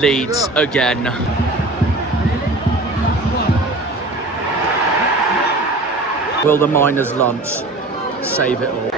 Leeds again. Will the miners' lunch save it all?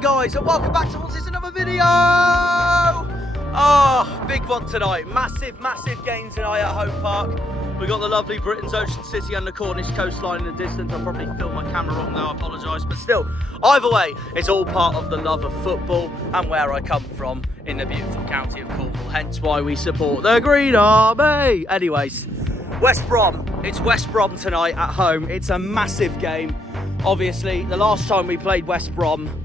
Guys, and welcome back to what's this, another video. Oh, big one tonight, massive game tonight at Home Park. We got the lovely Britain's Ocean City and the Cornish coastline in the distance. I'll probably film my camera wrong now, I apologise, but still, either way, it's all part of the love of football and where I come from in the beautiful county of Cornwall, hence why we support the Green Army. Anyways, West Brom, it's West Brom tonight at home. It's a massive game. Obviously, the last time we played West Brom,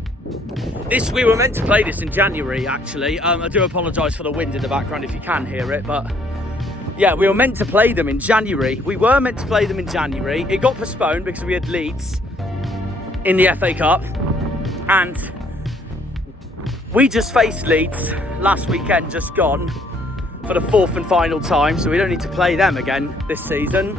we were meant to play this in January, actually. I do apologise for the wind in the background if you can hear it, but yeah, we were meant to play them in January. We were meant to play them in January. It got postponed because we had Leeds in the FA Cup, and we just faced Leeds last weekend, just gone, for the fourth and final time, so we don't need to play them again this season.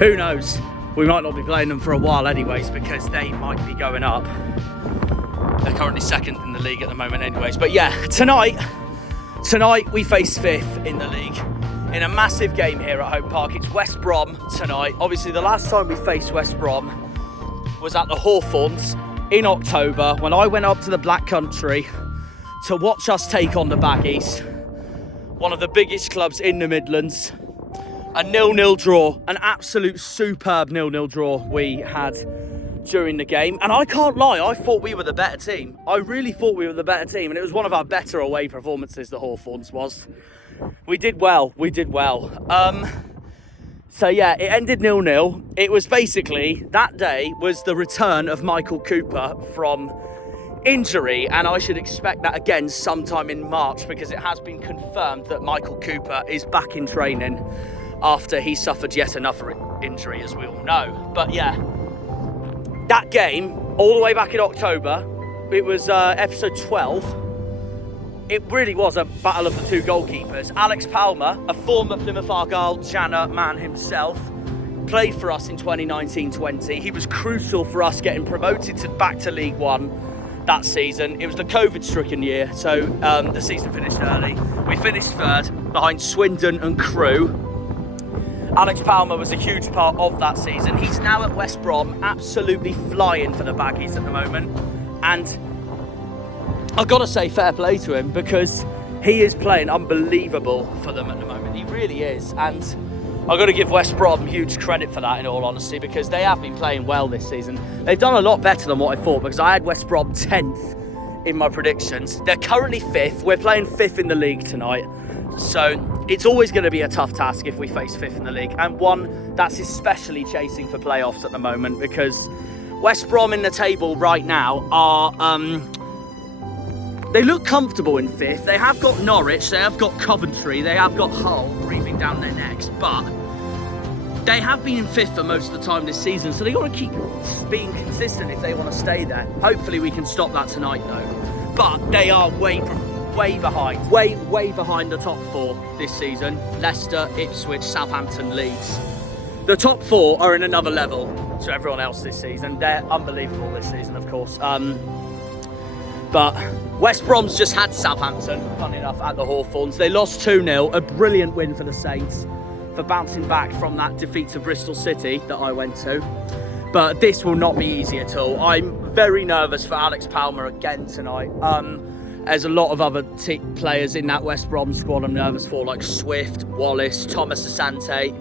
Who knows? We might not be playing them for a while anyways, because they might be going up. They're currently second in the league at the moment anyways. But yeah, tonight we face fifth in the league in a massive game here at Home Park. It's West Brom tonight. Obviously, the last time we faced West Brom was at the Hawthorns in October, when I went up to the Black Country to watch us take on the Baggies, one of the biggest clubs in the Midlands. A 0-0 draw, an absolute superb 0-0 draw we had during the game. And I can't lie, I thought we were the better team. I really thought we were the better team, and it was one of our better away performances, the Hawthorns was. We did well. So yeah, it ended 0-0. It was basically, that day was the return of Michael Cooper from injury, and I should expect that again sometime in March, because it has been confirmed that Michael Cooper is back in training after he suffered yet another injury, as we all know. But yeah, that game, all the way back in October, it was episode 12. It really was a battle of the two goalkeepers. Alex Palmer, a former Plymouth Argyle Janner man himself, played for us in 2019-20. He was crucial for us getting promoted back to League One that season. It was the COVID-stricken year, so the season finished early. We finished third behind Swindon and Crewe. Alex Palmer was a huge part of that season. He's now at West Brom, absolutely flying for the Baggies at the moment. And I've got to say fair play to him, because he is playing unbelievable for them at the moment. He really is. And I've got to give West Brom huge credit for that, in all honesty, because they have been playing well this season. They've done a lot better than what I thought, because I had West Brom 10th in my predictions. They're currently 5th. We're playing 5th in the league tonight. So it's always going to be a tough task if we face 5th in the league, and one that's especially chasing for playoffs at the moment, because West Brom in the table right now are... they look comfortable in 5th. They have got Norwich, they have got Coventry, they have got Hull breathing down their necks, but they have been in 5th for most of the time this season, so they've got to keep being consistent if they want to stay there. Hopefully we can stop that tonight though. But they are way behind the top 4 this season. Leicester, Ipswich, Southampton, Leeds. The top 4 are in another level to everyone else this season. They're unbelievable this season, of course. But West Brom's just had Southampton, funny enough, at the Hawthorns. They lost 2-0, a brilliant win for the Saints for bouncing back from that defeat to Bristol City that I went to. But this will not be easy at all. I'm very nervous for Alex Palmer again tonight. There's a lot of other players in that West Brom squad I'm nervous for, like Swift, Wallace, Thomas Asante,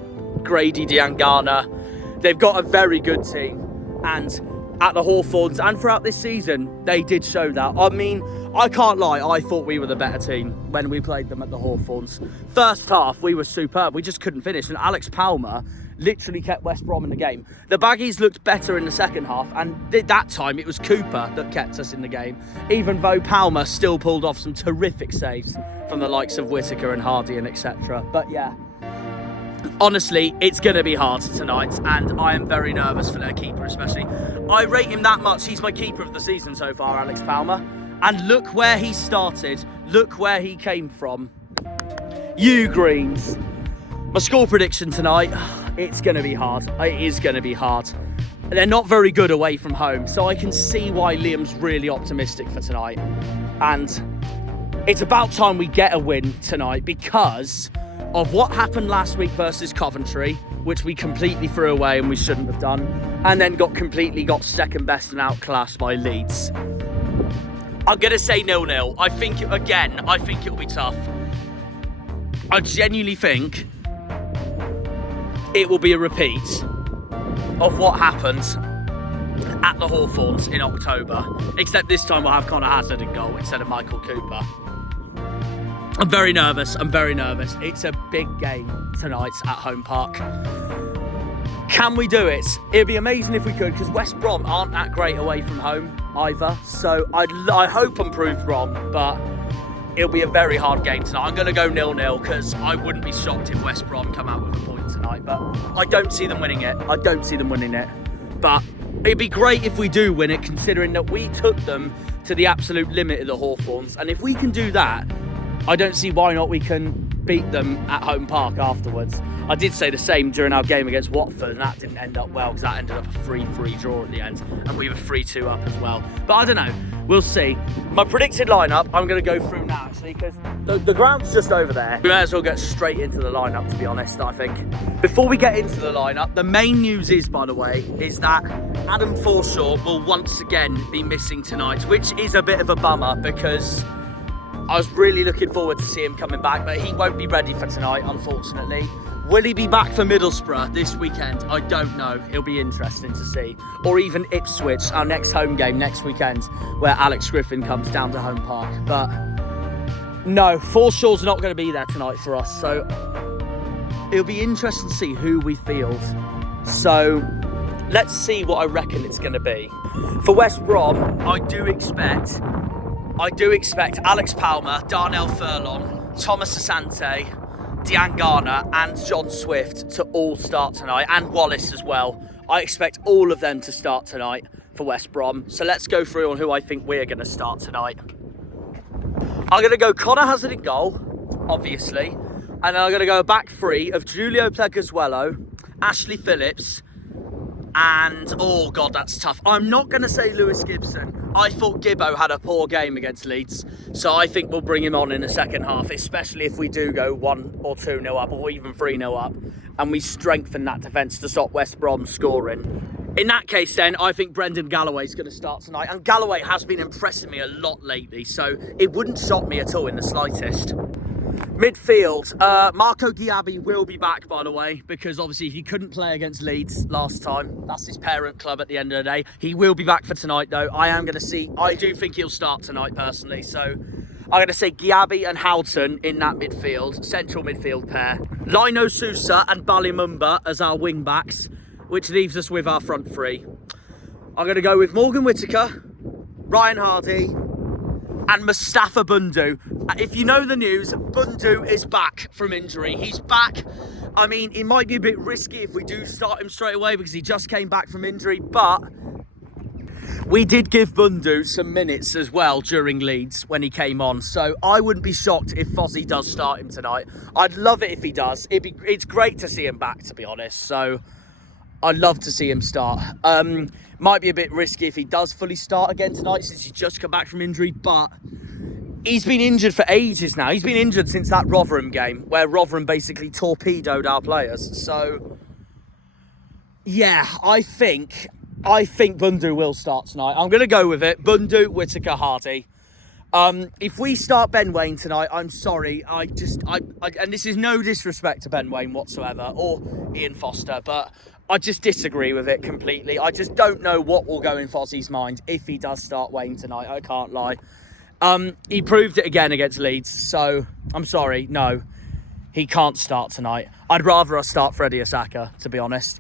Grady Diangana. They've got a very good team, and at the Hawthorns and throughout this season, they did show that. I mean, I can't lie, I thought we were the better team when we played them at the Hawthorns. First half, we were superb. We just couldn't finish, and Alex Palmer literally kept West Brom in the game. The Baggies looked better in the second half, and that time it was Cooper that kept us in the game, even though Palmer still pulled off some terrific saves from the likes of Whittaker and Hardy and etc. But yeah, honestly, it's going to be hard tonight, and I am very nervous for their keeper especially. I rate him that much. He's my keeper of the season so far, Alex Palmer. And look where he started. Look where he came from. You Greens. My score prediction tonight, it's going to be hard. It is going to be hard. They're not very good away from home, so I can see why Liam's really optimistic for tonight. And it's about time we get a win tonight, because of what happened last week versus Coventry, which we completely threw away and we shouldn't have done, and then got second best and outclassed by Leeds. I'm going to say 0-0. I think it'll be tough. I genuinely think it will be a repeat of what happened at the Hawthorns in October, except this time we'll have Connor Hazard in goal instead of Michael Cooper. I'm very nervous. It's a big game tonight at Home Park. Can we do it? It'd be amazing if we could, because West Brom aren't that great away from home either. So I hope I'm proved wrong, but it'll be a very hard game tonight. I'm going to go 0-0, because I wouldn't be shocked if West Brom come out with a point tonight. But I don't see them winning it. But it'd be great if we do win it, considering that we took them to the absolute limit of the Hawthorns. And if we can do that, I don't see why not we can beat them at Home Park afterwards. I did say the same during our game against Watford, and that didn't end up well, because that ended up a 3-3 draw at the end, and we were 3-2 up as well. But I don't know, we'll see. My predicted lineup, I'm going to go through now actually, because the ground's just over there. We may as well get straight into the lineup, to be honest, I think. Before we get into the lineup, the main news is, by the way, is that Adam Forshaw will once again be missing tonight, which is a bit of a bummer, because I was really looking forward to see him coming back, but he won't be ready for tonight, unfortunately. Will he be back for Middlesbrough this weekend? I don't know. It'll be interesting to see. Or even Ipswich, our next home game next weekend, where Alex Griffin comes down to Home Park. But No, Forshaw's not going to be there tonight for us, so it'll be interesting to see who we field. So let's see what I reckon it's going to be. For West Brom, I do expect Alex Palmer, Darnell Furlong, Thomas Asante, Dean Garner and John Swift to all start tonight, and Wallace as well. I expect all of them to start tonight for West Brom. So let's go through on who I think we're going to start tonight. I'm going to go Connor Hazard in goal, obviously. And I'm going to go back three of Julio Pleguezuelo, Ashley Phillips, and, oh God, that's tough. I'm not going to say Lewis Gibson. I thought Gibbo had a poor game against Leeds, so I think we'll bring him on in the second half, especially if we do go 1 or 2-0 up, or even 3-0 up, and we strengthen that defence to stop West Brom scoring. In that case, then, I think Brendan Galloway's going to start tonight, and Galloway has been impressing me a lot lately, so it wouldn't shock me at all in the slightest. Midfield, Marco Ghiabi will be back, by the way, because obviously he couldn't play against Leeds last time. That's his parent club at the end of the day. He will be back for tonight, though. I do think he'll start tonight, personally. So I'm going to say Ghiabi and Houghton in that midfield, central midfield pair. Lino Sousa and Ballymunba as our wing-backs, which leaves us with our front three. I'm going to go with Morgan Whittaker, Ryan Hardy, and Mustafa Bundu. If you know the news, Bundu is back from injury. He's back. I mean, it might be a bit risky if we do start him straight away because he just came back from injury, but we did give Bundu some minutes as well during Leeds when he came on. So I wouldn't be shocked if Fozzie does start him tonight. I'd love it if he does. It's great to see him back, to be honest. So I'd love to see him start. Might be a bit risky if he does fully start again tonight since he's just come back from injury, but he's been injured for ages now. He's been injured since that Rotherham game where Rotherham basically torpedoed our players. So, yeah, I think Bundu will start tonight. I'm going to go with it. Bundu, Whittaker, Hardy. If we start Ben Waine tonight, I'm sorry. And this is no disrespect to Ben Waine whatsoever or Ian Foster, but I just disagree with it completely. I just don't know what will go in Fozzie's mind if he does start Waine tonight. I can't lie. He proved it again against Leeds, so I'm sorry. No, he can't start tonight. I'd rather us start Freddie Asaka, to be honest.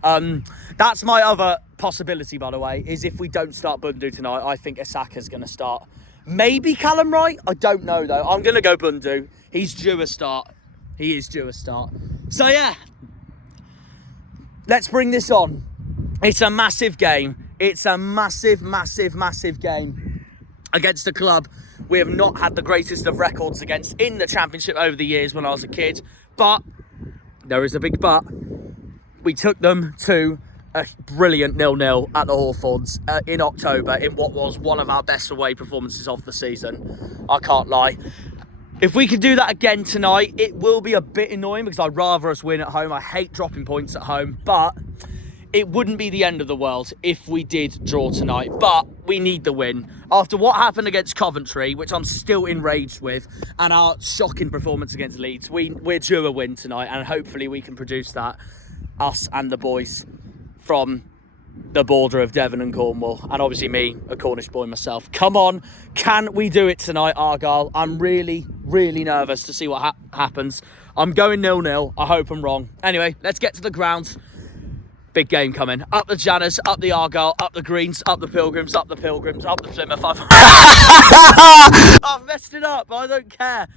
That's my other possibility, by the way, is if we don't start Bundu tonight, I think Asaka's going to start. Maybe Callum Wright? I don't know, though. I'm going to go Bundu. He's due a start. He is due a start. So, yeah. Let's bring this on. It's a massive game. It's a massive, massive, massive game against a club we have not had the greatest of records against in the Championship over the years when I was a kid. But, there is a big but, we took them to a brilliant 0-0 at the Hawthorns in October in what was one of our best away performances of the season. I can't lie. If we could do that again tonight, it will be a bit annoying because I'd rather us win at home. I hate dropping points at home, but it wouldn't be the end of the world if we did draw tonight. But we need the win. After what happened against Coventry, which I'm still enraged with, and our shocking performance against Leeds, we're due a win tonight, and hopefully we can produce that, us and the boys from the border of Devon and Cornwall, and obviously me, a Cornish boy myself. Come on, can we do it tonight, Argyle? I'm really, really nervous to see what happens. I'm going 0-0. I hope I'm wrong. Anyway, let's get to the ground. Big game coming. Up the Janners, up the Argyle, up the Greens, up the Pilgrims, up the Pilgrims, up the Plymouth. I've messed it up, but I don't care.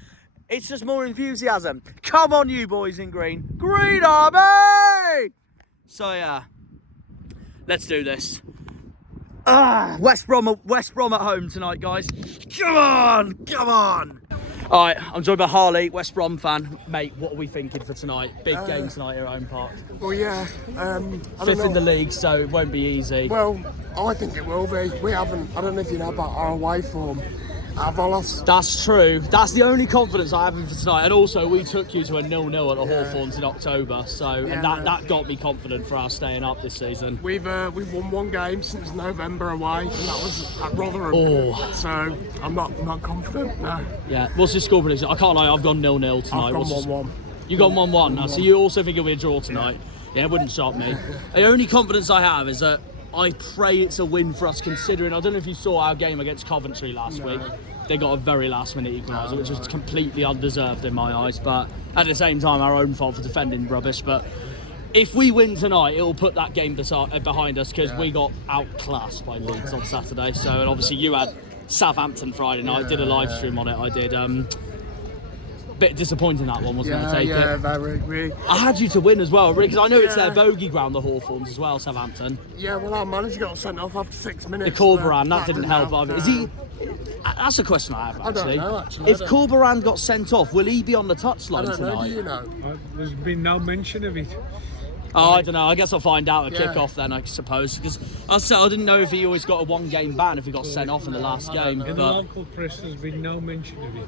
It's just more enthusiasm. Come on, you boys in green. Green Army! So, yeah. Let's do this. West Brom at home tonight, guys. Come on, come on. All right, I'm joined by Harley, West Brom fan. Mate, what are we thinking for tonight? Big game tonight here at home park. Well, yeah. Fifth in the league, so it won't be easy. Well, I think it will be. I don't know if you know about our away form. That's true. That's the only confidence I have in for tonight. And also, we took you to a 0-0 at the Hawthorns in October, so and that got me confident for our staying up this season. We've won one game since November away, and that was at Rotherham. Oh. So I'm not confident. No. Yeah. What's your score prediction? I can't lie. I've gone 0-0 tonight. I've gone 1-1. You got 1-1 now, so you also think it'll be a draw tonight? Yeah, it wouldn't shock me. The only confidence I have is that I pray it's a win for us, considering I don't know if you saw our game against Coventry last week. they got a very last-minute equaliser, which was completely undeserved in my eyes. But at the same time, our own fault for defending rubbish. But if we win tonight, it'll put that game behind us because we got outclassed by Leeds on Saturday. So, and obviously you had Southampton Friday night. I did a live stream on it. I did. Bit disappointing that one, wasn't it? I take it. Very. I had you to win as well, because I know it's their bogey ground, the Hawthorns as well, Southampton. Yeah, well, our manager got sent off after 6 minutes. The Corberan, that didn't help either. Is he? That's a question I have, actually. I don't know, actually. If Corberan got sent off, will he be on the touchline I don't know, tonight? do you know? There's been no mention of it. Oh, I don't know. I guess I'll find out at kick-off then, I suppose. Because I didn't know if he always got a one-game ban if he got sent off in the last game. In the local press, there's been no mention of it.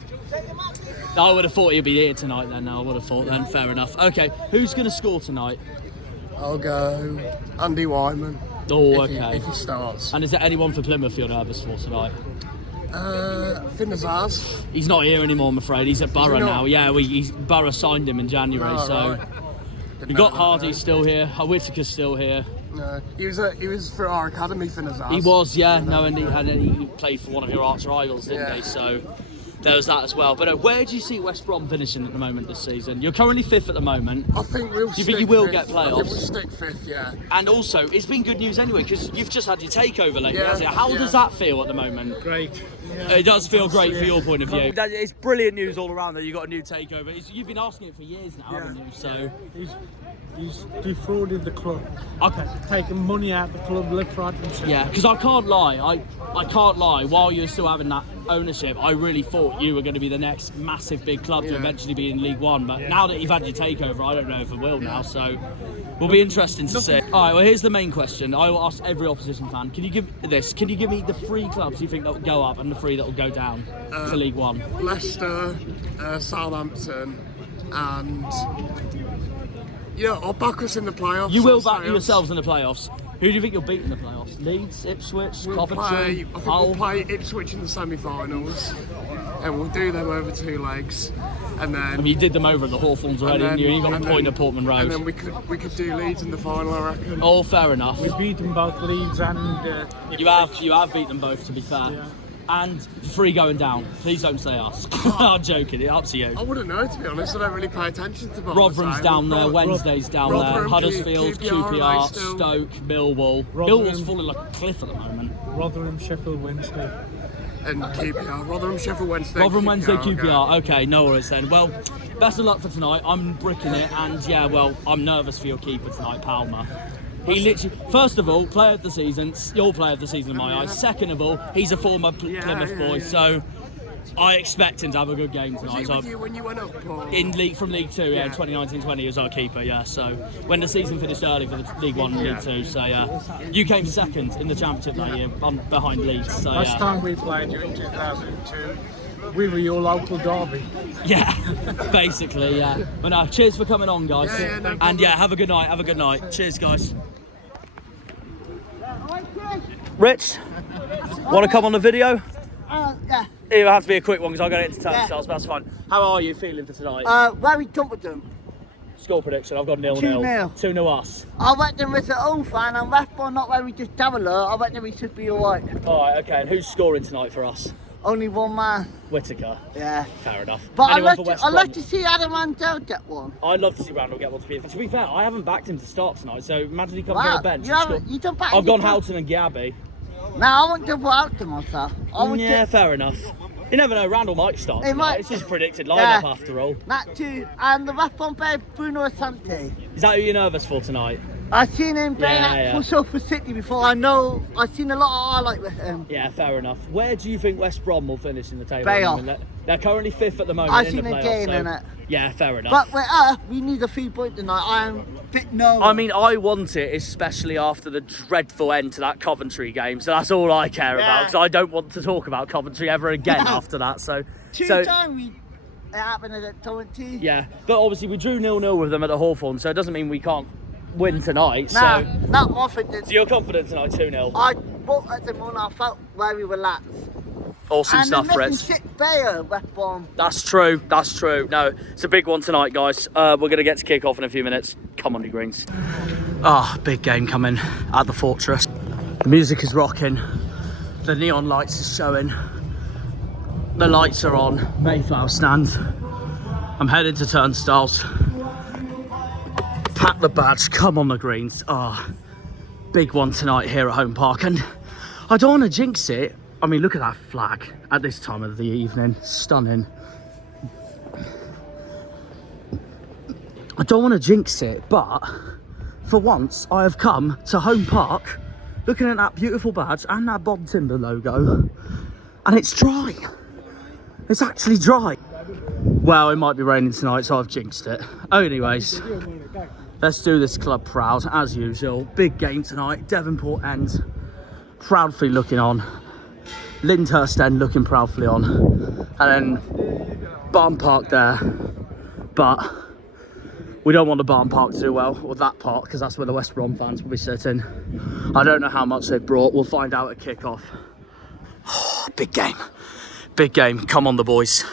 I would have thought he'd be here tonight then. I would have thought then. Fair enough. Okay, who's going to score tonight? I'll go Andy Wyman. Oh, If he starts. And is there anyone for Plymouth you're nervous for tonight? Penzance. He's not here anymore, I'm afraid. He's at Borough now. Yeah, Borough signed him in January, so... Right. You got Hardy still here, Whittaker's still here. No, he was for our academy, Penzance. He was, yeah. No, and he played for one of your Argyle, didn't he? So there was that as well. But where do you see West Brom finishing at the moment this season? You're currently 5th at the moment. I think we'll. Do you think you will get playoffs? I think we'll stick 5th, yeah. And also, it's been good news anyway because you've just had your takeover lately, Yeah, hasn't it? How does that feel at the moment? Great. Yeah. It does feel great for your point of view. It's brilliant news all around that you got a new takeover. You've been asking it for years now, haven't you? So. He's defrauded the club. Okay. Taking money out of the club left, right and centre. Yeah, because I can't lie. I can't lie. While you're still having that ownership, I really thought you were going to be the next massive big club to eventually be in League One. But now that you've had your takeover, I don't know if it will now. So will be interesting to see. All right. Well, here's the main question. I will ask every opposition fan. Can you give me the 3 clubs you think that will go up and the 3 that will go down to League One? Leicester, Southampton, and. Yeah, I'll back us in the playoffs. You will back yourselves in the playoffs. Who do you think you'll beat in the playoffs? Leeds, Ipswich, Coventry, we'll play Ipswich in the semi-finals, and we'll do them over 2 legs, and then. I mean, you did them over at the Hawthorns already, didn't you? You got a point at Portman Road. And then we could do Leeds in the final, I reckon. Oh, fair enough. We've beaten both Leeds and. You have beaten them both, to be fair. Yeah. And 3 going down. Please don't say us. I'm joking. It's up to you. I wouldn't know, to be honest. I don't really pay attention to bottom. Rotherham's down there. Wednesday's down there. Huddersfield, QPR, Stoke, Millwall. Millwall's falling like a cliff at the moment. Rotherham, Sheffield Wednesday. And QPR. Rotherham, Sheffield Wednesday. Rotherham, Wednesday, QPR. Okay, no worries then. Well, best of luck for tonight. I'm bricking it. And yeah, well, I'm nervous for your keeper tonight, Palmer. He literally, first of all, player of the season, your player of the season in my eyes. Second of all, he's a former Plymouth boy, so I expect him to have a good game tonight. Was he with you when you went up? Or? From League 2, yeah, 2019-20 he was our keeper, yeah. So when the season finished early for the League 1 and League 2, so yeah. You came second in the Championship that year, behind Leeds, so Last time we played you in 2002, we were your local derby. Yeah, basically, yeah. But no, cheers for coming on, guys. And yeah, have a good night. Cheers, guys. Rich, want to come on the video? Yeah. It'll have to be a quick one because I've got to get to turnstiles, but that's fine. How are you feeling for tonight? Very confident. Score prediction, I've got 0-0. 2-0. 2-0 us. I reckon with the own fan and West Brom not where we just have a look, I reckon we should be alright. Alright, okay, and who's scoring tonight for us? Only one man. Whittaker. Yeah. Fair enough. But I'd like to see Adam Mandel get one. I'd love to see Randall get one, to be fair. I haven't backed him to start tonight, so imagine he comes on the bench. You don't back I've gone Houghton and Gabby. No, I want to put out to myself. Fair enough. You never know, Randall might start tonight. It's his predicted lineup after all. That too. And the West Brom player, Bruno Asante. Is that who you're nervous for tonight? I've seen him playing for City before. I've seen a lot of highlight with him. Yeah, fair enough. Where do you think West Brom will finish in the table? They're currently 5th at the moment. I've seen a game in it. Yeah, fair enough. But with us, we need a 3 point tonight. I am bit no. I mean, I want it, especially after the dreadful end to that Coventry game. So that's all I care about, because I don't want to talk about Coventry ever again after that. So Two times it happened at 20. Yeah, but obviously we drew 0-0 with them at the Hawthorns, so it doesn't mean we can't win tonight. Nah, not confident. So you're confident tonight, 2-0? I walked at the morning, I felt very relaxed. Awesome stuff, Rich. Sick player, West Brom. That's true. No, it's a big one tonight, guys. We're going to get to kick off in a few minutes. Come on, you Greens. Big game coming at the Fortress. The music is rocking. The neon lights is showing. The lights are on, Mayflower stand. I'm heading to turnstiles. Pack the badge, come on the greens. Big one tonight here at Home Park, and I don't want to jinx it. I mean, look at that flag at this time of the evening, stunning. I don't want to jinx it, but for once I have come to Home Park looking at that beautiful badge and that Bob Timber logo, and it's dry. It's actually dry. Well, it might be raining tonight, so I've jinxed it. Anyways, let's do this club proud, as usual. Big game tonight, Devonport End, proudly looking on. Lyndhurst End looking proudly on. And then Barn Park there. But we don't want the Barn Park to do well, or that part, because that's where the West Brom fans will be sitting. I don't know how much they've brought. We'll find out at kick-off. Big game. Big game. Come on, the boys.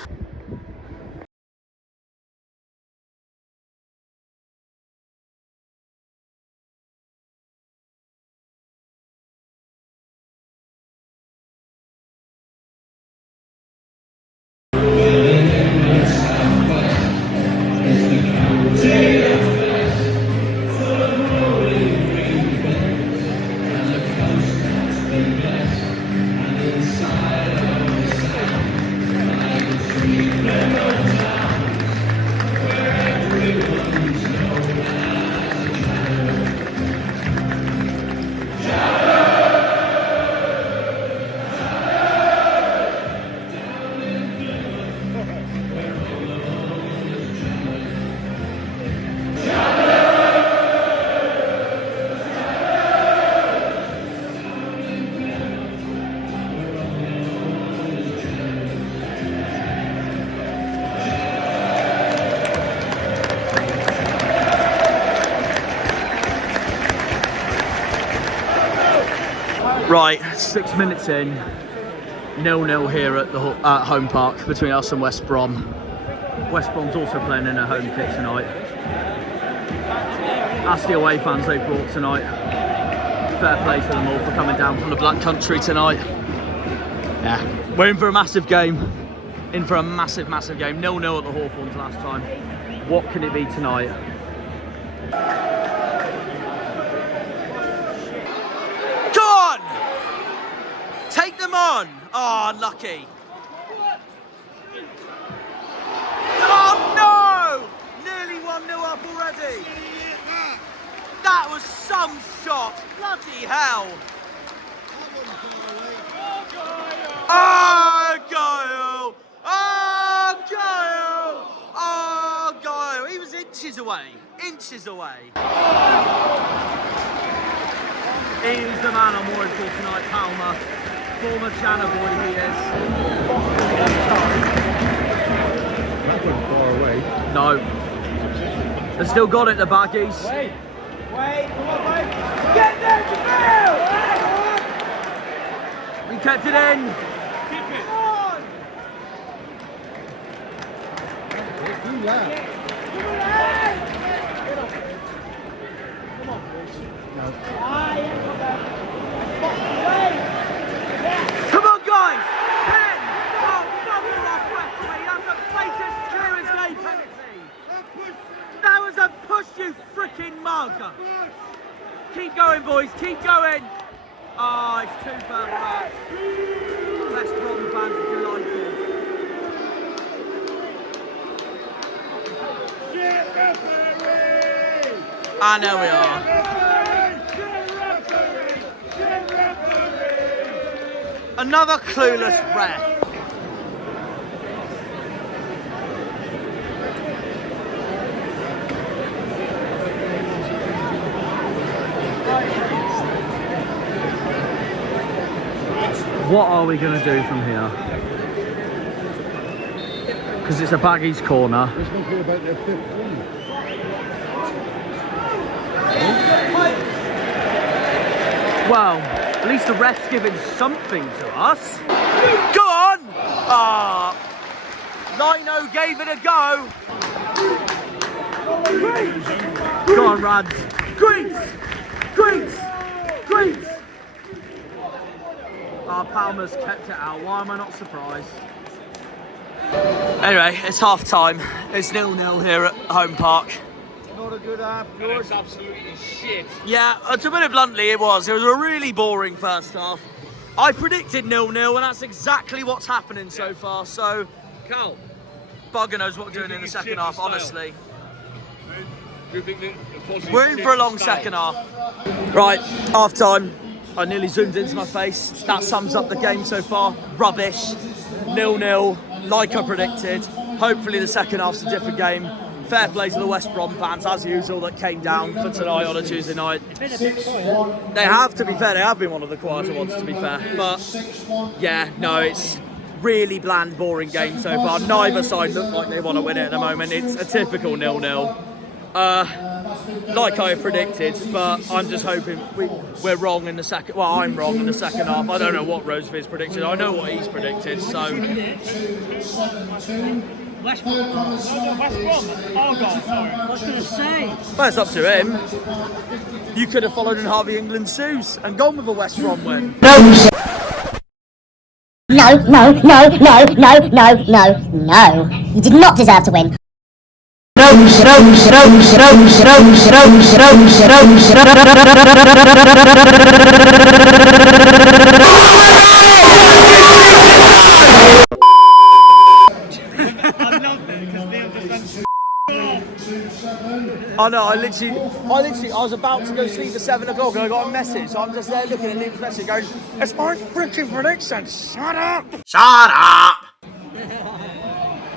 Right, 6 minutes in, 0-0 here at the Home Park between us and West Brom. West Brom's also playing in a home kit tonight. That's the away fans they've brought tonight. Fair play to them all for coming down from the Black Country tonight. Yeah, we're in for a massive game. In for a massive, massive game. 0-0 at the Hawthorns last time. What can it be tonight? Take them on! Oh, unlucky. Oh no! Nearly 1-0 up already. That was some shot. Bloody hell. Argyle! Argyle! Argyle! He was inches away. Inches away. He's the man I'm worried for tonight, Palmer. Former Janner boy he is. That went far away. No. They've still got it, the baggies. Wait, come on, mate. Get there, Jamil! We kept it in. Keep it. Come on! Do that. Come on, boys. No. Come on, guys! 10! Oh, bugger off, referee! That's a blatant clear as day penalty! That was a push, you freaking mug! Keep going, boys, keep going! Oh, it's too bad for us. West Brom fans are delighted. I know we are. Another clueless ref. What are we going to do from here? Because it's a baggies corner. This must be about their 15. Well, at least the ref's giving something to us. Go on! Lino gave it a go. Go on, Rads. Greens! Greens! Greens! Palmer's kept it out. Why am I not surprised? Anyway, it's half time. It's 0-0 here at home park. Not a good half, It was absolutely shit. Yeah, to put it bluntly, it was. It was a really boring first half. I predicted 0-0, and that's exactly what's happening so far. So, Cal, bugger knows what we're doing in the it's second shit half, style? honestly. do you think that unfortunately We're in for a long second half. Right, half time. I nearly zoomed into my face. That sums up the game so far. Rubbish. 0-0, like I predicted. Hopefully the second half's a different game. Fair play to the West Brom fans, as usual, that came down for tonight on a Tuesday night. They have, to be fair, they have been one of the quieter ones, to be fair. But, yeah, no, it's really bland, boring game so far. Neither side look like they want to win it at the moment. It's a typical 0-0. Like I predicted, but I'm just hoping we're wrong in the second. Well, I'm wrong in the second half. I don't know what Rosefields predicted. I know what he's predicted. So West Brom. Argyle, sorry. I was going to say. well, it's up to him. You could have followed in Harvey England's shoes and gone with a West Brom win. No. You did not deserve to win. I know, I was about to go sleep at 7 o'clock and I got a message. So I'm just there looking at Liam's message going, it's my freaking prediction, shut up! Shut up!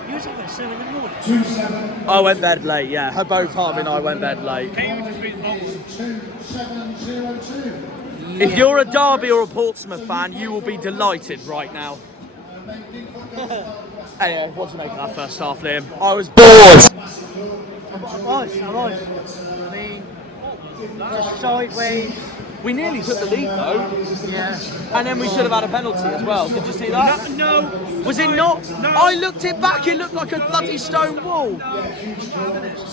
You was up at 7 in the morning. I went bed late, yeah. Both Harvey and I went bed late. If you're a Derby or a Portsmouth fan, you will be delighted right now. Anyway, what do you make of that first half, Liam? I was bored! I was. I mean, just sideways. We nearly took the lead though. Yeah. And then we should have had a penalty as well. Did you see that? No. Was it not? No. I looked it back, it looked like a bloody stone wall.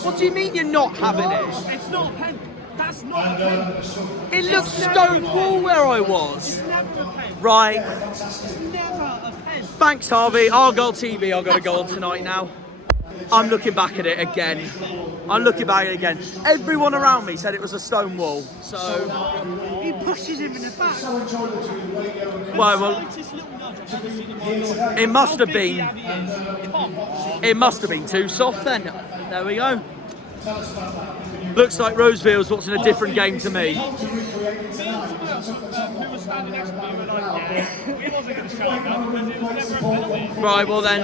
What do you mean you're not having it? It's not a pen. That's not a pen. It looked stone wall where I was. It's never a pen. Right. It's never a pen. Thanks, Harvey. Argyle TV, I've got to go on tonight now. I'm looking back at it again. Everyone around me said it was a stone wall. So, He pushes him in the back. well, it must have been. It must have been too soft then. There we go. Looks like Rosefields watching a different game to me. Who was standing next to me were like, yeah, we wasn't going to show that because it was never a penalty. Right, well then,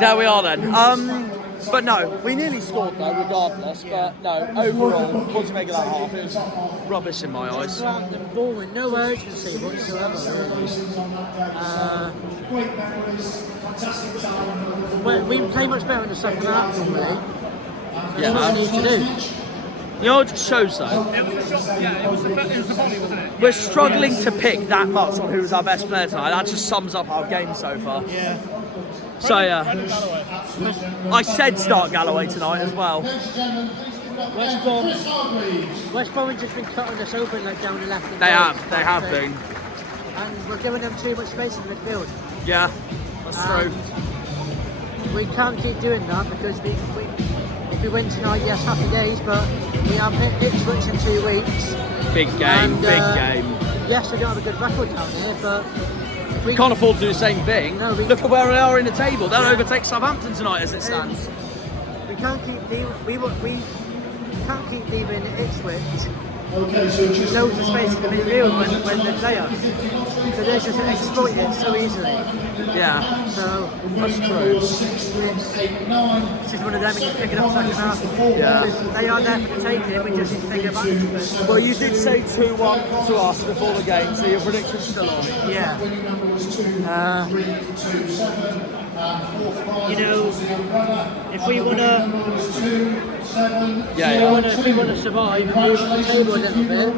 there we are then. But no, we nearly scored though, regardless. But no, overall, what do you make of that half? It was rubbish in my eyes. The ball with no urgency whatsoever, really. We play much better in the second half normally. That's what we need to do. You know what it shows though? It was the shot, yeah, it was the volley, wasn't it? We're struggling to pick that much on who's our best player tonight. That just sums up our game so far. Yeah. So yeah, I said start Galloway tonight as well. West Brom have just been cutting us open like down the left. And They right. have been. And we're giving them too much space in the midfield. Yeah, that's true. We can't keep doing that because if we win tonight, yes, happy days, but we have Ipswich in 2 weeks. Big game, And, big game. Yes, we don't have a good record down here, but if We can't afford to do the same thing. No, Look at where we are in the table. They'll overtake Southampton tonight as it stands. We can't keep we can't keep leaving Ipswich loads of space in the midfield when they play us. So they just exploit it so easily. Yeah, So that's true. it's just one of them and you pick it up second half. Yeah. Because they are there for the taking, we just need to take advantage of it. Well, you did say 2-1 to us before the game, so your prediction's still on. Yeah. You know, if we wanna survive and move up the table a little bit,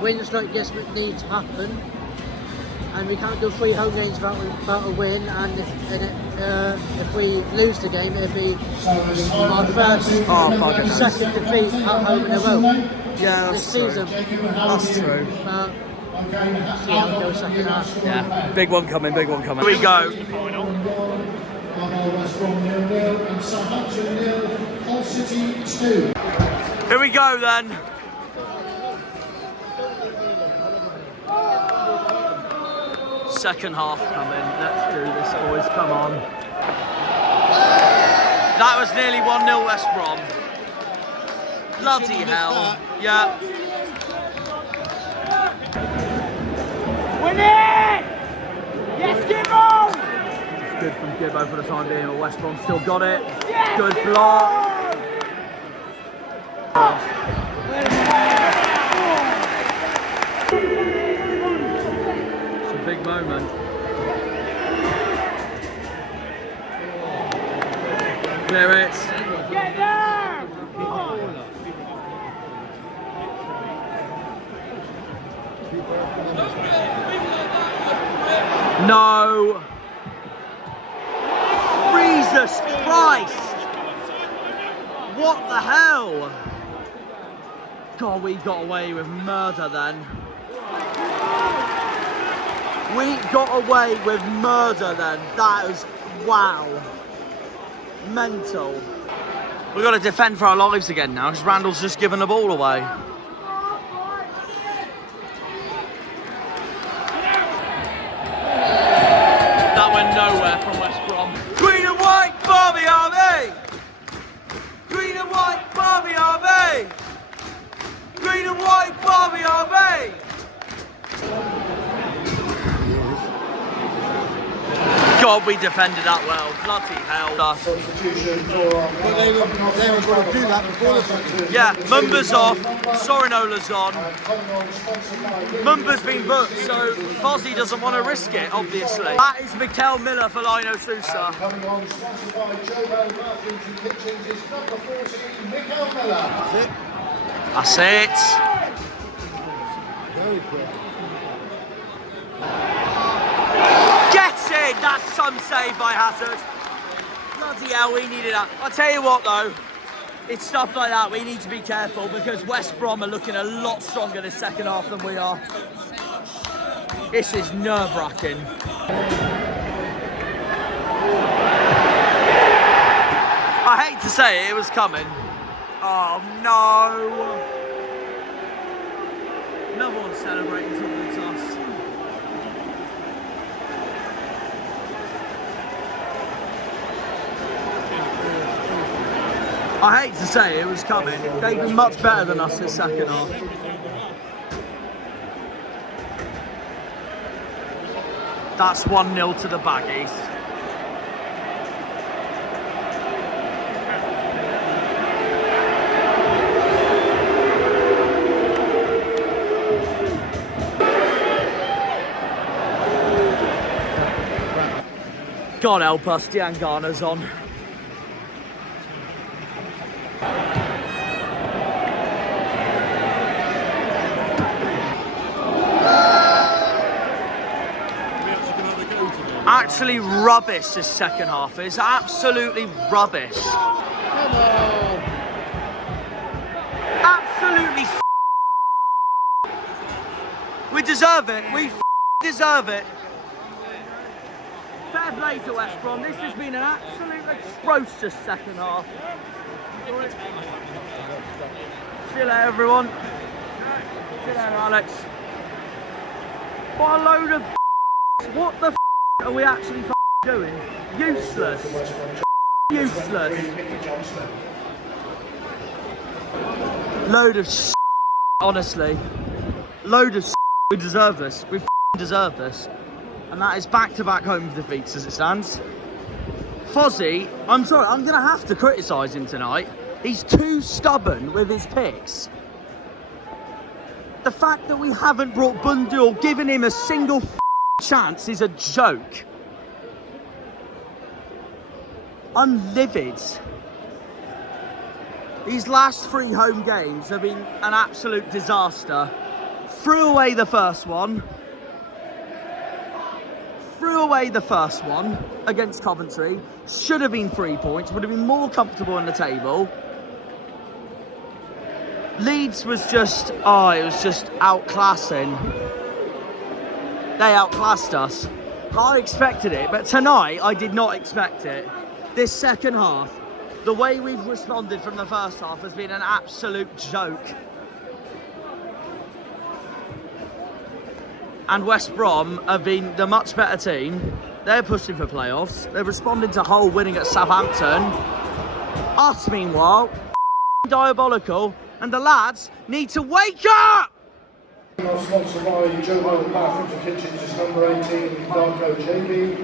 wins like this need to happen, and we can't do 3 home games without a win. And if we lose the game, it'll be our first, second defeat at home in a row. Yeah, this that's true. season. That's true. See how it goes second half. Yeah, big one coming. Here we go. West Brom 0-0 and Southampton 0, Hull City 2. Here we go then. Second half coming. Let's do this, boys. Come on. That was nearly 1-0 West Brom. Bloody hell. Yeah. Win it! Yes, Gibbo! It's good from Gibbo for the time being, but West Brom still got it. Yes, good block. It's a big moment. Clear it. Get there! No. Jesus Christ. What the hell? God, we got away with murder then. We got away with murder then. That was, wow. Mental. We've got to defend for our lives again now because Randall's just given the ball away. That went nowhere from West Brom. Green and white, Barbie Army! Green and white, Barbie Army! Green and white, Barbie Army! God, we defended that well. Bloody hell. They were going to do that before the substitution. Yeah, Mumba's off, Sorinola's on. Mumba's been booked, so Fozzie doesn't want to risk it, obviously. That is Mikel Miller for Lino Sousa. Coming on, sponsored by Jobo Bathrooms and Kitchens, is number 14, Mikel Miller. That's it. Very quick. Gets it! That's some save by Hazard. Bloody hell, we needed that. I'll tell you what though, it's stuff like that we need to be careful because West Brom are looking a lot stronger this second half than we are. This is nerve-wracking. I hate to say it was coming. Oh no! No one's celebrating towards us. I hate to say it was coming. They've been much better than us this second half. That's 1-0 to the Baggies. God help us, Dian Garner's on. Actually rubbish this second half is absolutely rubbish. Come on. Absolutely we deserve it. We deserve it. Fair play to West Brom. This has been an absolute atrocious second half. See you later, everyone. See you later, Alex. What a load of what the are we actually doing? Useless. Useless. Load of honestly. Load of we deserve this. We deserve this. And that is back-to-back home defeats as it stands. Fozzie, I'm sorry, I'm going to have to criticise him tonight. He's too stubborn with his picks. The fact that we haven't brought Bundu or given him a single chance is a joke. I'm livid. These last 3 home games have been an absolute disaster. Threw away the first one. Threw away the first one against Coventry. Should have been 3 points. Would have been more comfortable in the table. Leeds was just, it was just outclassing. They outclassed us. I expected it, but tonight I did not expect it. this second half, the way we've responded from the first half has been an absolute joke. And West Brom have been the much better team. They're pushing for playoffs. They're responding to Hull winning at Southampton. Us, meanwhile, diabolical. And the lads need to wake up! Sponsored by Joe Bathrooms and Kitchens is number 18, Darko JB.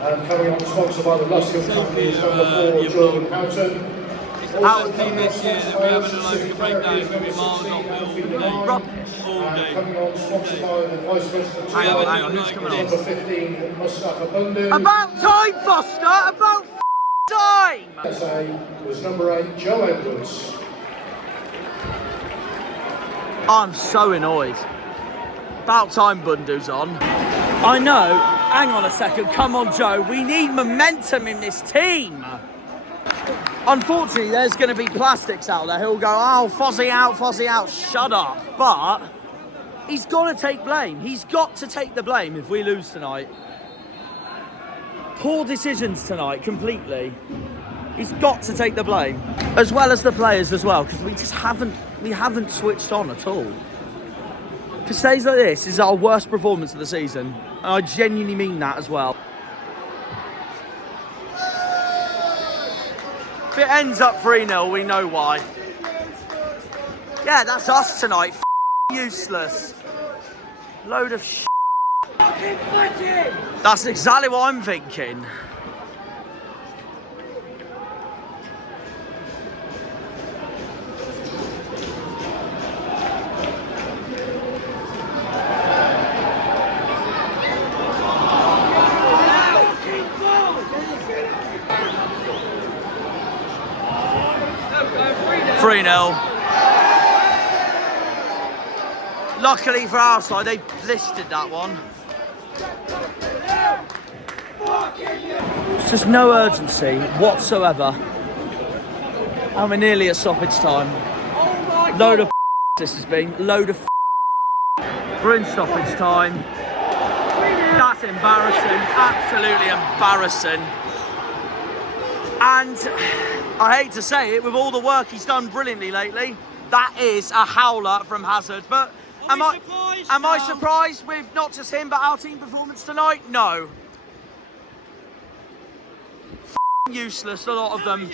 And coming on, sponsored by the Luscombe Company is number 4, Jordan Houghton. Our team this year that we haven't allowed to break down is going to be miles off all day. Coming on, sponsored by the Vice President. Hang on, who's coming on? Number 15, Mustafa Bundu. About time, Foster! About time! SA was number 8, Joe Edwards. I'm so annoyed. About time Bundu's on. I know. Hang on a second. Come on, Joe. We need momentum in this team. Unfortunately, there's going to be plastics out there who'll go, oh, Fozzie out, shut up. But he's got to take blame. He's got to take the blame if we lose tonight. Poor decisions tonight, completely. He's got to take the blame. As well as the players as well, because we just haven't switched on at all. For stays like this is our worst performance of the season. And I genuinely mean that as well. If it ends up 3-0, we know why. Yeah, that's us tonight. Useless. Load of shit. That's exactly what I'm thinking. Luckily for our side, they blistered that one. It's just no urgency whatsoever. And we're nearly at stoppage time. Load of this has been. Load of we're in stoppage time. That's embarrassing. Absolutely embarrassing. And I hate to say it, with all the work he's done brilliantly lately, that is a howler from Hazard. But am I surprised with not just him, but our team performance tonight? No. Useless, a lot of them.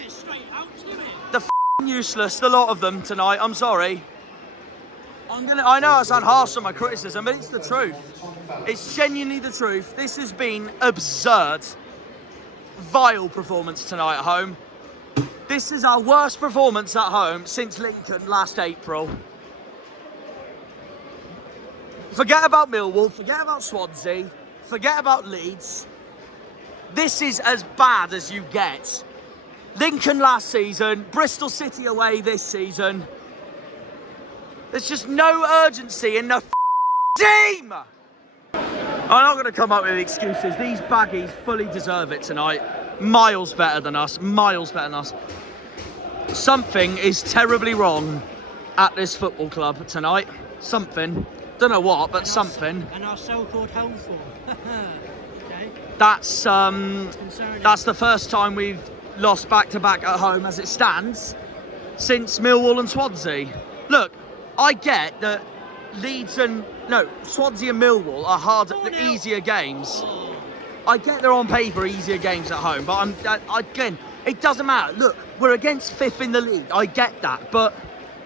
Useless, a lot of them tonight. I'm sorry. I know I sound harsh on my criticism, but it's the truth. It's genuinely the truth. This has been absurd. Vile performance tonight at home. This is our worst performance at home since Lincoln last April. Forget about Millwall, forget about Swansea, forget about Leeds. This is as bad as you get. Lincoln last season, Bristol City away this season. There's just no urgency in the team! I'm not going to come up with excuses. These baggies fully deserve it tonight. Miles better than us. Miles better than us. Something is terribly wrong at this football club tonight. Something. Don't know what, but something. And our so-called home form. Okay. That's the first time we've lost back-to-back at home as it stands since Millwall and Swansea. Look, I get that Swansea and Millwall are easier games. I get they're on paper easier games at home, but again, it doesn't matter. Look, we're against 5th in the league. I get that, but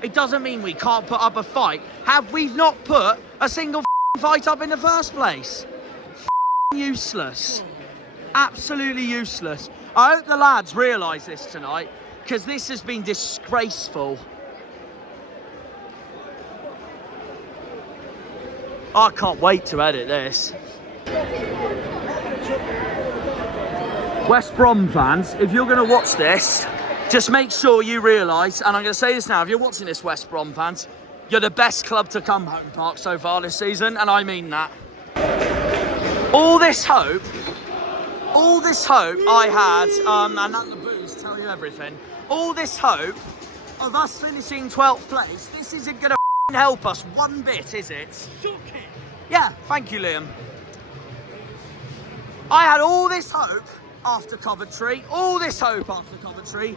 it doesn't mean we can't put up a fight. Have we not put a single fight up in the first place? Useless. Absolutely useless. I hope the lads realise this tonight, because this has been disgraceful. I can't wait to edit this. West Brom fans, if you're going to watch this, just make sure you realise, and I'm going to say this now, if you're watching this, West Brom fans, you're the best club to come home park so far this season, and I mean that. All this hope I had, and that the booze tell you everything, all this hope of us finishing 12th place, this isn't going to help us one bit, is it? Yeah, thank you, Liam. I had all this hope after Coventry, all this hope after Coventry.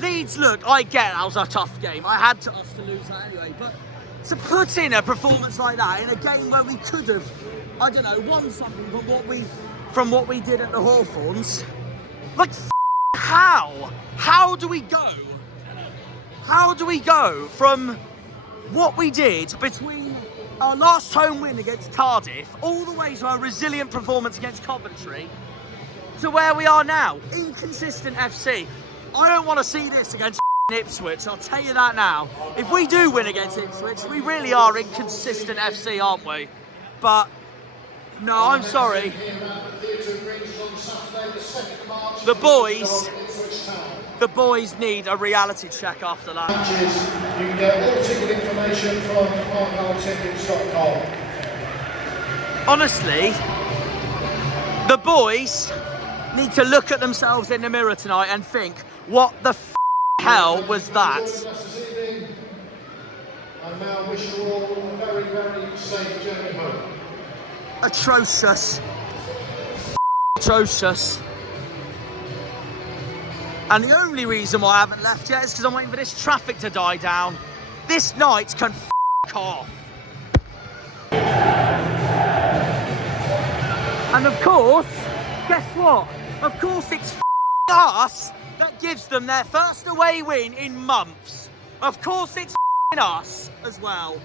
Leeds, look, I get that was a tough game. I had us to lose that anyway, but to put in a performance like that in a game where we could have, I don't know, won something from what we did at the Hawthorns, like, how? How do we go? How do we go from what we did between our last home win against Cardiff all the way to our resilient performance against Coventry to where we are now? Inconsistent FC. I don't want to see this against Ipswich, I'll tell you that now. If we do win against Ipswich, we really are inconsistent FC, aren't we? But, no, I'm sorry. The boys need a reality check after that. You can get all ticket information from argyletickets.com. Honestly, the boys need to look at themselves in the mirror tonight and think, what the hell was that? And now wish you all a very, very safe journey home. Atrocious. Atrocious. And the only reason why I haven't left yet is because I'm waiting for this traffic to die down. This night can off. And of course, guess what? Of course it's us that gives them their first away win in months. Of course it's us as well.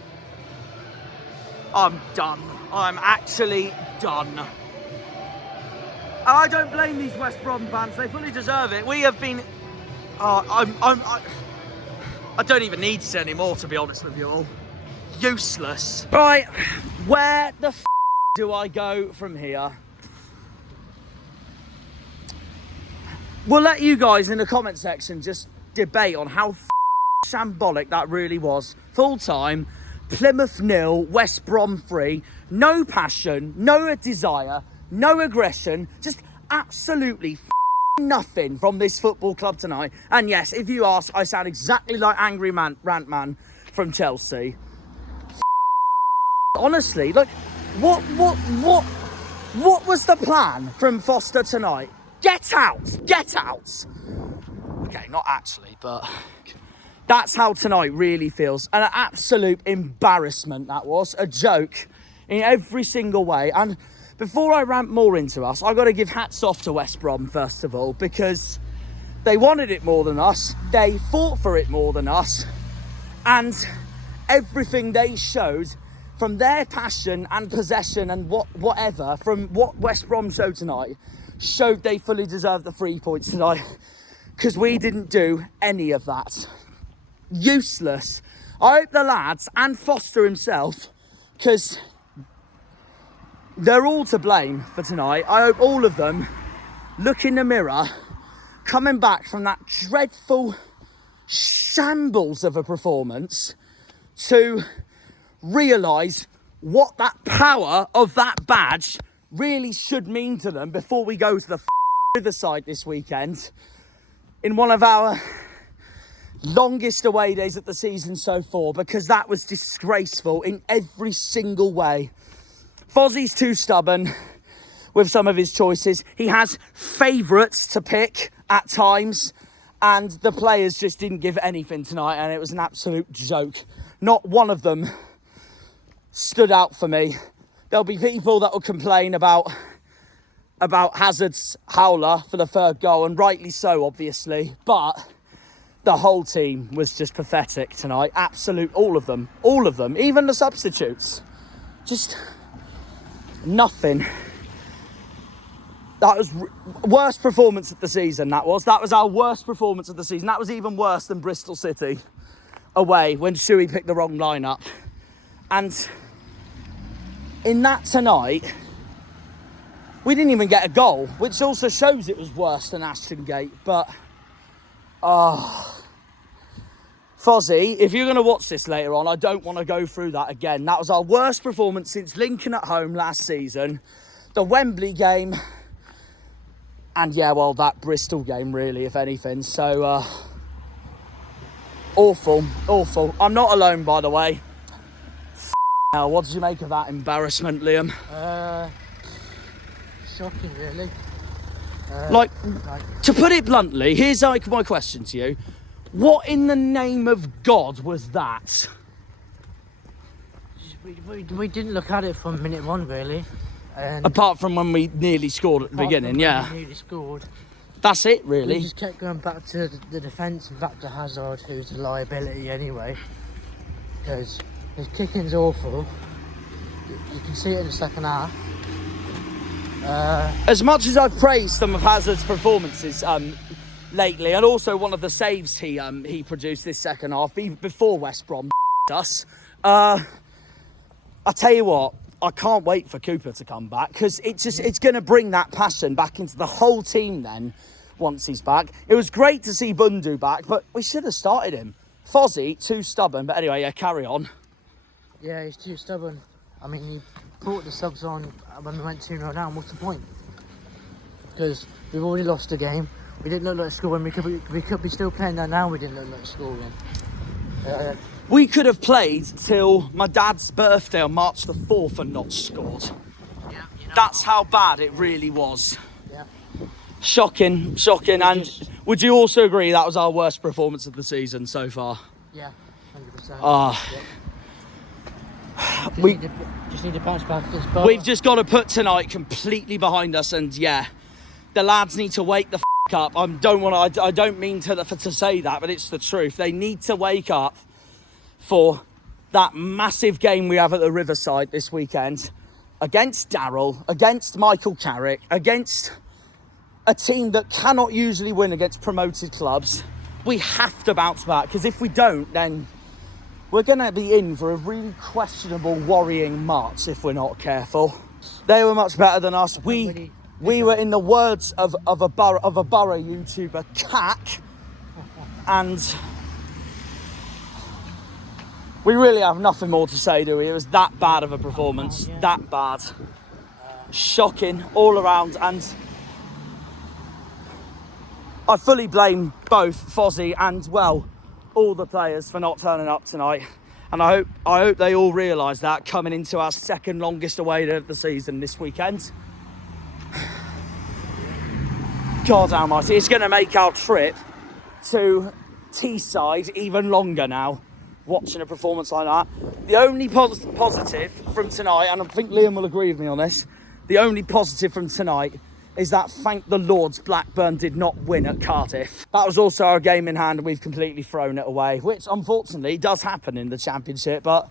I'm done. I'm actually done. I don't blame these West Brom fans. They fully deserve it. We have been... I don't even need to say any more, to be honest with you all. Useless. Right, where the do I go from here? We'll let you guys in the comment section just debate on how shambolic that really was. Full time, Plymouth 0, West Brom 3, no passion, no desire, no aggression, just absolutely nothing from this football club tonight. And yes, if you ask, I sound exactly like Angry Man, Rant Man from Chelsea. Honestly, like, what was the plan from Foster tonight? Get out! Get out! Okay, not actually, but that's how tonight really feels. An absolute embarrassment that was. A joke in every single way. And before I rant more into us, I've got to give hats off to West Brom, first of all, because they wanted it more than us. They fought for it more than us. And everything they showed from their passion and possession and whatever, from what West Brom showed tonight, showed they fully deserved the 3 points tonight, because we didn't do any of that. Useless. I hope the lads and Foster himself, because they're all to blame for tonight. I hope all of them look in the mirror, coming back from that dreadful shambles of a performance, to realise what that power of that badge really should mean to them before we go to the other side this weekend in one of our longest away days of the season so far, because that was disgraceful in every single way. Fozzie's too stubborn with some of his choices. He has favourites to pick at times, and the players just didn't give anything tonight, and it was an absolute joke. Not one of them stood out for me. There'll be people that will complain about Hazard's howler for the third goal, and rightly so, obviously, but the whole team was just pathetic tonight. Absolute, all of them, even the substitutes. Just nothing. That was worst performance of the season, that was our worst performance of the season. That was even worse than Bristol City away when Shuey picked the wrong lineup. And in that tonight, we didn't even get a goal, which also shows it was worse than Ashton Gate. But, Fozzie, if you're going to watch this later on, I don't want to go through that again. That was our worst performance since Lincoln at home last season, the Wembley game, and yeah, well, that Bristol game, really, if anything. So, awful. I'm not alone, by the way. Hell, what did you make of that embarrassment, Liam? Shocking, really. Like, to put it bluntly, here's like my question to you. What in the name of God was that? We didn't look at it from minute one, really. And Apart from when we nearly scored at the beginning, yeah. We nearly scored. That's it, We really. just kept going back to the defence and back to Hazard, who's a liability anyway. Because his kicking's awful. You can see it in the second half. As much as I've praised some of Hazard's performances lately, and also one of the saves he produced this second half, even before West Brom us, I tell you what, I can't wait for Cooper to come back, because it's going to bring that passion back into the whole team then, once he's back. It was great to see Bundu back, but we should have started him. Fozzie, too stubborn, but anyway, yeah, carry on. Yeah, he's too stubborn. I mean, he brought the subs on when we went 2-0 down. What's the point? Because we've already lost the game. We didn't look like scoring. We could be still playing that now. We didn't look like scoring. We could have played till my dad's birthday on March the 4th and not scored. Yeah, That's how bad it really was. Yeah. Shocking. And would you also agree that was our worst performance of the season so far? Yeah, 100%. We just need to bounce back against Brom. We've just got to put tonight completely behind us, and yeah, the lads need to wake the up. I don't mean to say that, but it's the truth. They need to wake up for that massive game we have at the Riverside this weekend against Darrell, against Michael Carrick, against a team that cannot usually win against promoted clubs. We have to bounce back, because if we don't, then we're going to be in for a really questionable, worrying March if we're not careful. They were much better than us. We were, in the words of a borough YouTuber, cack, and we really have nothing more to say, do we? It was that bad of a performance, that bad. Shocking all around, and I fully blame both Fozzie and, well, all the players for not turning up tonight, and I hope they all realise that coming into our second longest away of the season this weekend. God almighty, it's going to make our trip to Teesside even longer now, watching a performance like that. The only positive from tonight, and I think Liam will agree with me on this, the only positive from tonight is that, thank the Lords, Blackburn did not win at Cardiff. That was also our game in hand, and we've completely thrown it away, which unfortunately does happen in the Championship, but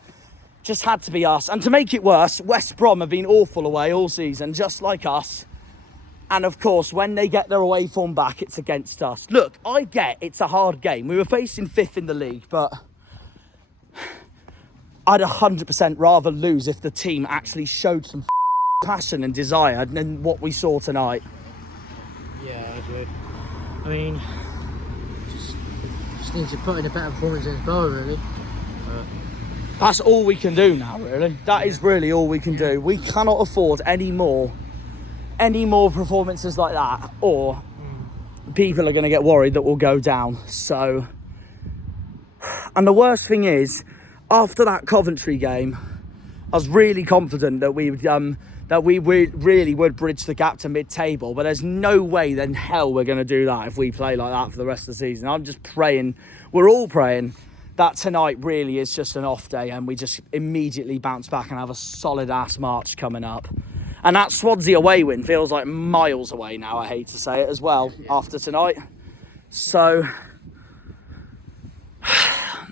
just had to be us. And to make it worse, West Brom have been awful away all season, just like us. And of course, when they get their away form back, it's against us. Look, I get it's a hard game. We were facing 5th in the league, but I'd 100% rather lose if the team actually showed some passion and desire than what we saw tonight. Yeah, I would. I mean, just need to put in a better performance against Borough, really. That's all we can do now, really. That is really all we can do. We cannot afford any more performances like that, or people are going to get worried that we'll go down. So, and the worst thing is, after that Coventry game, I was really confident that we really would bridge the gap to mid-table, but there's no way in hell we're going to do that if we play like that for the rest of the season. I'm just praying, we're all praying, that tonight really is just an off day and we just immediately bounce back and have a solid-ass March coming up. And that Swansea away win feels like miles away now, I hate to say it as well, after tonight. So,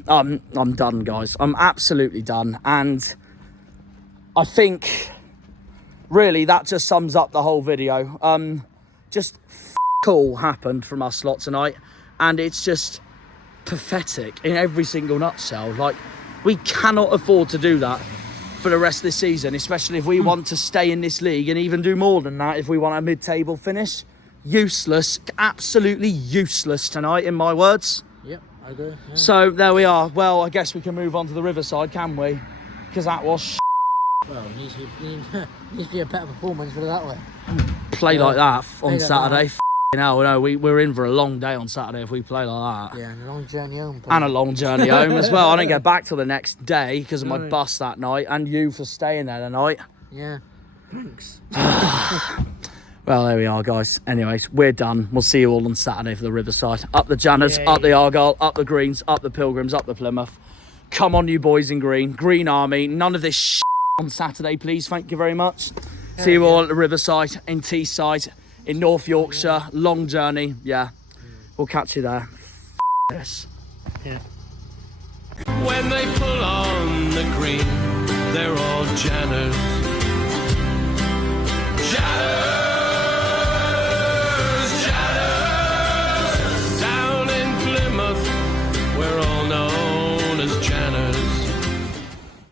I'm done, guys. I'm absolutely done. And I think, really, that just sums up the whole video. Just all happened from us lot tonight. And it's just pathetic in every single nutshell. Like, we cannot afford to do that for the rest of this season, especially if we want to stay in this league, and even do more than that if we want a mid-table finish. Useless, absolutely useless tonight, in my words. Yep, I agree. Yeah. So there we are. Well, I guess we can move on to the Riverside, can we? Because that was well, it needs to be a better performance, put it that way. play like that on like Saturday. Hell, no, we're in for a long day on Saturday if we play like that. Yeah, and a long journey home. And a long journey home as well. I didn't get back till the next day because of my bus that night, and you for staying there the night. Yeah, thanks. Well, there we are, guys. Anyways, we're done. We'll see you all on Saturday for the Riverside. Up the Janners, up the Argyle, up the Greens, up the Pilgrims, up the Plymouth. Come on, you boys in green. Green Army. None of this shit on Saturday, please. Thank you very much. See you all at the Riverside, in Teesside, in North Yorkshire. Long journey. Yeah. We'll catch you there. This. Yeah. When they pull on the green, they're all Janners.